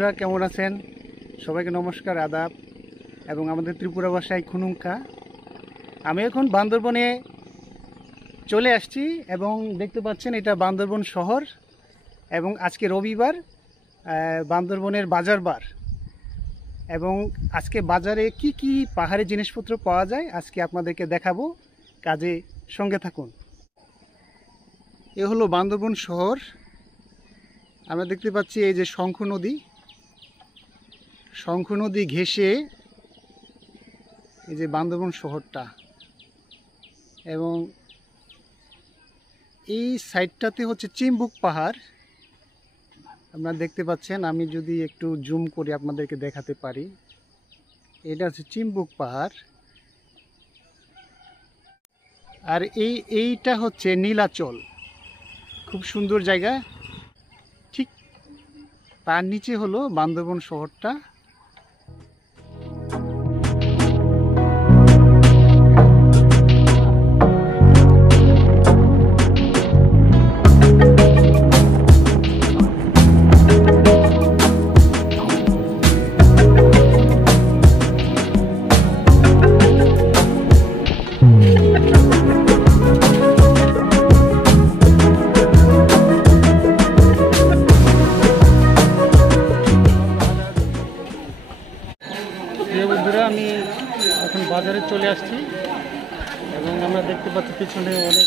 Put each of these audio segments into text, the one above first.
বন্ধুরা কেমন আছেন? সবাইকে নমস্কার, আদাব এবং আমাদের ত্রিপুরা ভাষায় খুনুঙ্কা। আমি এখন বান্দরবনে চলে আসছি এবং দেখতে পাচ্ছেন এটা বান্দরবন শহর এবং আজকে রবিবার, বান্দরবনের বাজার বার এবং আজকে বাজারে কি কি পাহাড়ি জিনিসপত্র পাওয়া যায় আজকে আপনাদেরকে দেখাবো, কাজে সঙ্গে থাকুন। এ হলো বান্দরবন শহর। আমরা দেখতে পাচ্ছি এই যে শঙ্খ নদী ঘেঁষে এই যে বান্দরবন শহরটা, এবং এই সাইডটাতে হচ্ছে চিম্বুক পাহাড়। আপনারা দেখতে পাচ্ছেন, আমি যদি একটু জুম করে আপনাদেরকে দেখাতে পারি, এটা হচ্ছে চিম্বুক পাহাড়। আর এইটা হচ্ছে নীলাচল, খুব সুন্দর জায়গা। ঠিক তার নিচে হলো বান্দরবন শহরটা। বন্ধুরা, আমি এখন বাজারে চলে আসছি এবং আমরা দেখতে পাচ্ছি পিছনে অনেক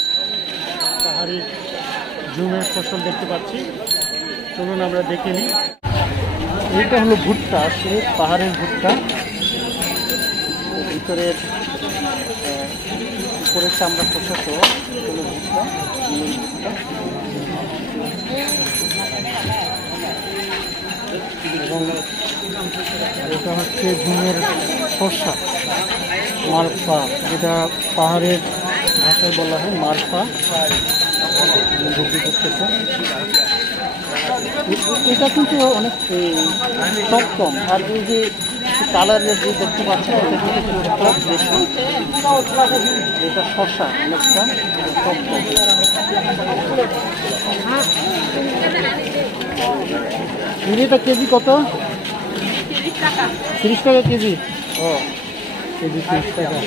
পাহাড়ি জুমের ফসল দেখতে পাচ্ছি। চলুন আমরা দেখে নিই। এইটা হলো ভুট্টা, সে পাহাড়ের ভুট্টা। ভিতরের উপরের চামড়া খোসা সহ হলো ভুট্টা। এবং এটা হচ্ছে ঝুমের শসা, মারফা, যেটা পাহাড়ের ভাষায় বলা হয় মারফা। এটা কিন্তু অনেক সপ্তম, আর এই যে কালারের যে দেখতে পাচ্ছেন এটা শসা, অনেকটা সপ্তম। এটা কেজি কত? 30 টাকা কেজি। ও, কেজি 30 টাকা।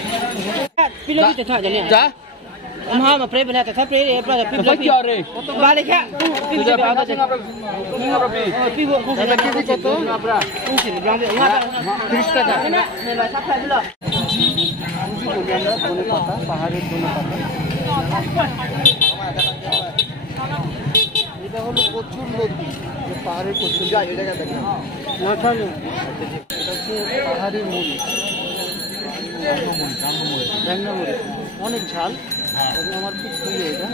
পাহাড়ের ধনেপাতা। এটা হলো প্রচুর নদী, পাহাড়ের প্রচুর যায়। এটা দেখেন, এটা হচ্ছে পাহাড়ের মরিচ, ব্যাঙ্গা মরিচ, অনেক ঝাল এবং আমার খুব প্রিয় এটা।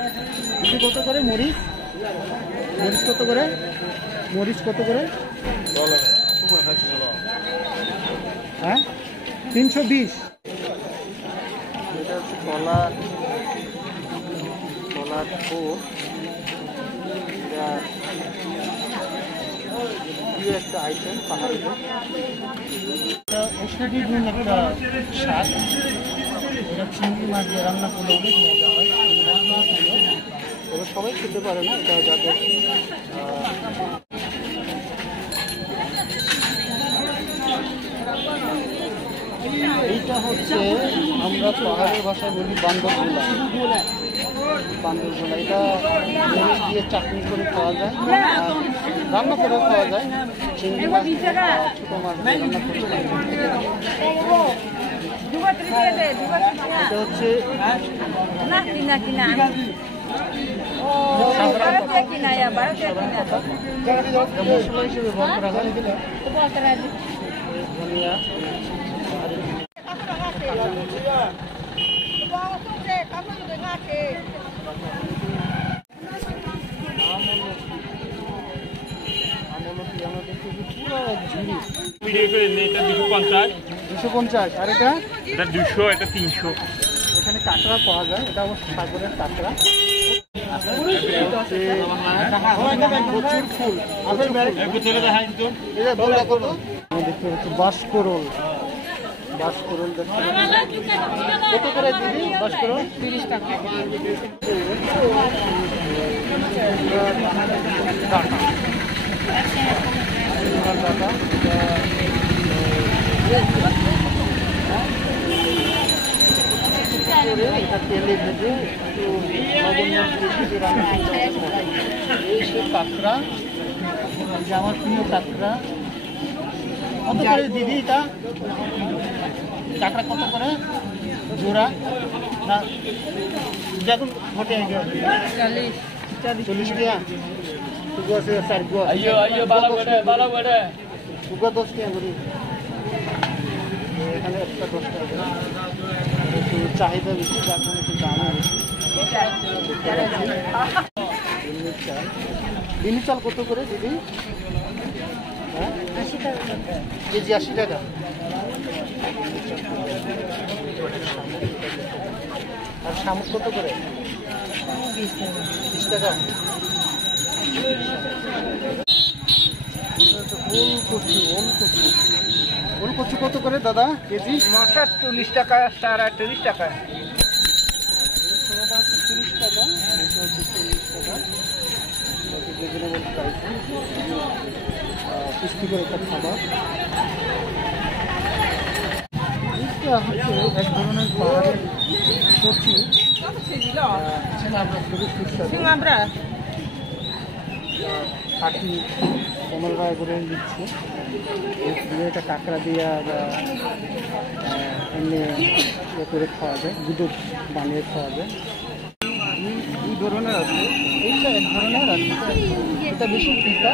এটা কত করে মরিচ? মরিচ কত করে? মরিচ কত করে? হ্যাঁ, 320। এটা হচ্ছে কলার খোপ। একটা আইটেম পাহাড়ি, ঔষধি গুণ একটা স্বাদ। এটা চিংড়ি মাছ দিয়ে রান্না করলে অনেক মজা হয়। এবার সবাই খেতে পারে না, এটা যাদের এইটা হচ্ছে আমরা পাহাড়ের ভাষায় বলি বান্দরগোলা। এটা মরিচ দিয়ে চাটনি করে খাওয়া যায়, আর রান্না করে খাওয়া যায়। চিংড়ি মাছ, ছোটো মাছ দিয়ে রান্না করে। এটা হচ্ছে মশলা হিসেবে ব্যবহার করা হয়। ধনিয়া, এটা 250, আর এটা 200, এটা 300। এখানে কাঁকড়া পাওয়া যায়, এটা অবশ্য সাগরের কাঁকড়া। প্রচুর ফুল। দেখতে হচ্ছে বাঁশকরল। কত করে দিদি বাঁশকরল? 30 টাকা। ডাটা করে এটা তেলে ভেজে একটু লবণ মরিচ দিয়ে রান্না করতে হবে। এই সে কাঁকড়া, এই যে আমার প্রিয় কাঁকড়া। কত করে দিদি এটা? কাঁকড়া কত করে জোড়া? না দেখুন ঘটে 40 টাকা। Gua selesai gua. Ayo, bala beda. Gua 10 টাকা করে। এখানে একটা 10 টাকা। একটু চাহিদা বেশি, যার জন্য একটু দাম বেশি। বিনি চাল কত করে দিদি? হ্যাঁ 80 টাকা কেজি। 80 টাকা। আর শামুক কত করে? 20 টাকা। ওলকচু কত করে দাদা কেজি? 40 টাকা, 40 টাকা। 30 টাকা আর এটা হচ্ছে 40 টাকা। পুষ্টি করে একটা খাবার। এটা হচ্ছে এক ধরনের পাহাড়ের কচু। আমরা কাঠি 15 টাকা করে দিচ্ছে। এটা কাঁকড়া দিয়ে এমনি ইয়ে করে খাওয়া যায়, গুঁড়ো বানিয়ে খাওয়া যায়। এই ধরনের আছে, এইটা এক ধরনের আছে। এটা বেশি পিতা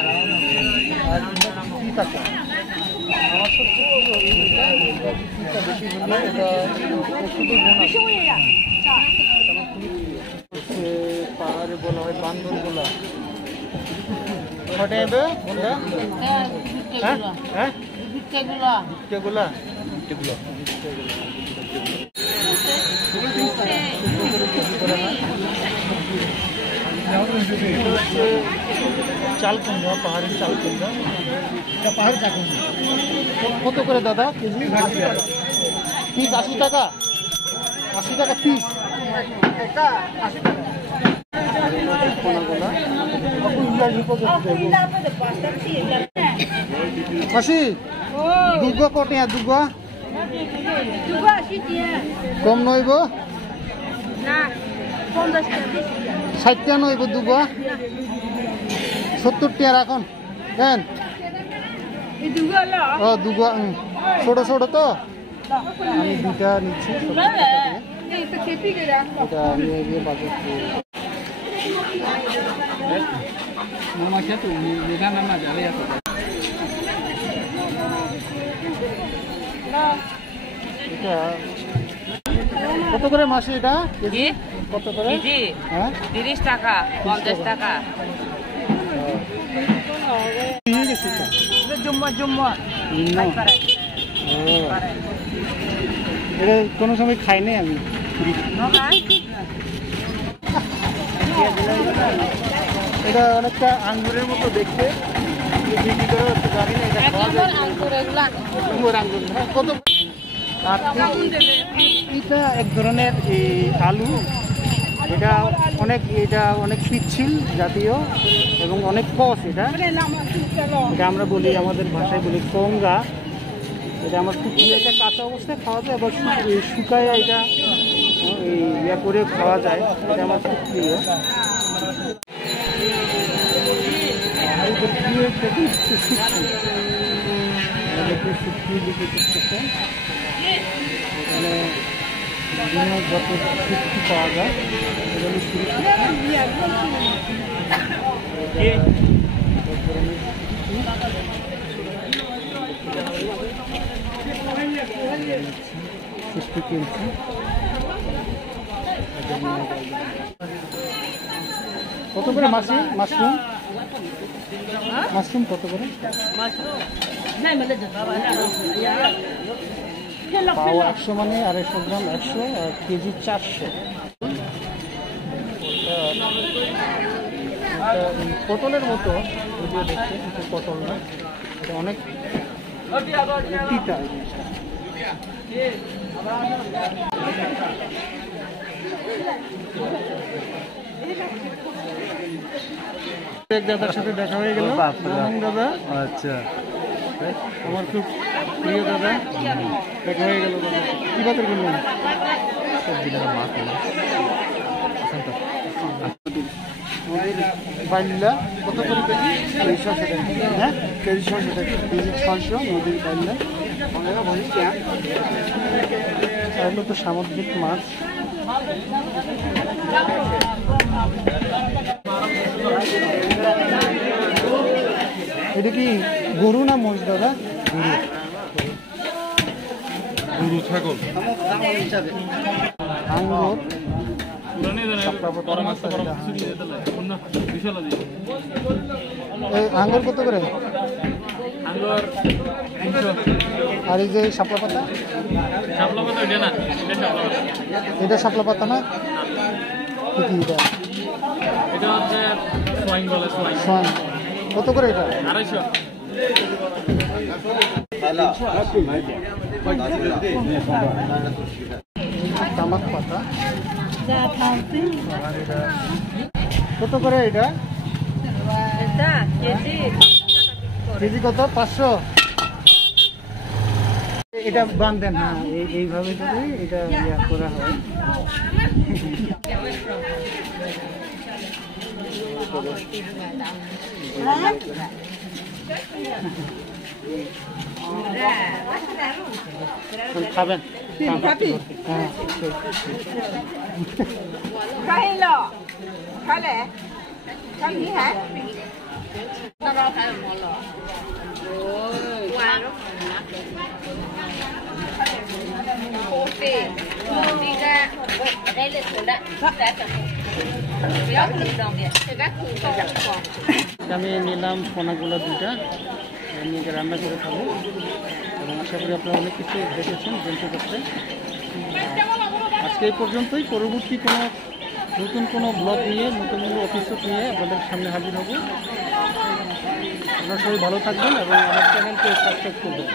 আর এটা পিতা কম। আমার সবচেয়ে এইটা পিতা বেশি হলে এটা ওষুধের গুণ আছে। পাহাড়ে বলা হয় বান্দর গোলা। কটা নেবে বললে? হ্যাঁ গুলা চাল কুমড়া, পাহাড়ি চাল কুমড়া। পাহাড়ি চাল কুমড়া কত করে দাদা কেজি? পিস 80 টাকা। 80 টাকা পিস। মাসি দুগো কটে দুগো কম নইব? 60 টাকা নইব দুগো? 70 টাকা রাখুন দেন। ও দুগো ছোট ছোট তো আমি দুটা নিচ্ছি। এটা নিয়ে গিয়ে বাজার এটা কত করে মাসে? এটা কেজি কত করে? হ্যাঁ 30 টাকা, 50 টাকা। এটা কোনো সময় খাই নাই আমি। এটা অনেকটা আঙ্গুরের মতো দেখতে, বিক্রি করে হচ্ছে জানি না। এটা খাওয়া যায় আঙ্গুর কত? এটা এক ধরনের আলু। এটা অনেক পিচ্ছিল জাতীয় এবং অনেক কস। এটা আমরা বলি, আমাদের ভাষায় বলি কঙ্গা। এটা আমার খুব প্রিয়। এটা কাঁচা অবস্থায় খাওয়া যায়, আবার শুকায় এটা ইয়া করে খাওয়া যায়। এটা আমার খুব প্রিয়। এখানে বিভিন্ন যত শুটকি পাওয়া যায় এগুলো শুটকি কিনছি। কত করে মাশরুম কত করে? পাও 100 মানে 250 গ্রাম 100 আর কেজি 400। পটলের মতো যদিও দেখতে, কিন্তু পটল না, এটা অনেক তিতা। এক দাদার সাথে দেখা হয়ে গেল। দাদা আচ্ছা আমার খুব প্রিয় দাদা, দেখা হয়ে গেল দাদা। কি বাজার করলেন? বাইল্লা কত করে কেজি? 600 টাকা। হ্যাঁ, কেজি 600 টাকা। কেজি 600 নদীর বাইল্লা। এগুলো তো সামুদ্রিক মাছ। এটা কি গরু না মোষ দাদা? গরু ছাগল আঙ্গুর আঙ্গুর কত করে? আর এই যে শাপলা পাতা? এটা শাপলা পাতা না? কি এটা? সোয়াইন। কত করে এটা? 250 তামাক পাতা কত করে এটা? কেজি কত? 500। এটা বান্ধেন? হ্যাঁ, এইভাবে যদি এটা ইয়া করা হয়। খাবেন? হ্যাঁ, খাইলো খালে খালি হ্যাঁ আমি নিলাম পোনাগুলো দুটা, নিয়ে রান্না করে খাবো এবং আশা করি আপনারা অনেক কিছু দেখেছেন, জানতে পারছেন। আজকে এই পর্যন্তই। পরবর্তী কোনো নতুন কোনো ব্লগ নিয়ে, নতুন কোনো এপিসোড নিয়ে আপনাদের সামনে হাজির হব। আপনারা সবাই ভালো থাকবেন এবং আমার চ্যানেলকে সাবস্ক্রাইব করবেন।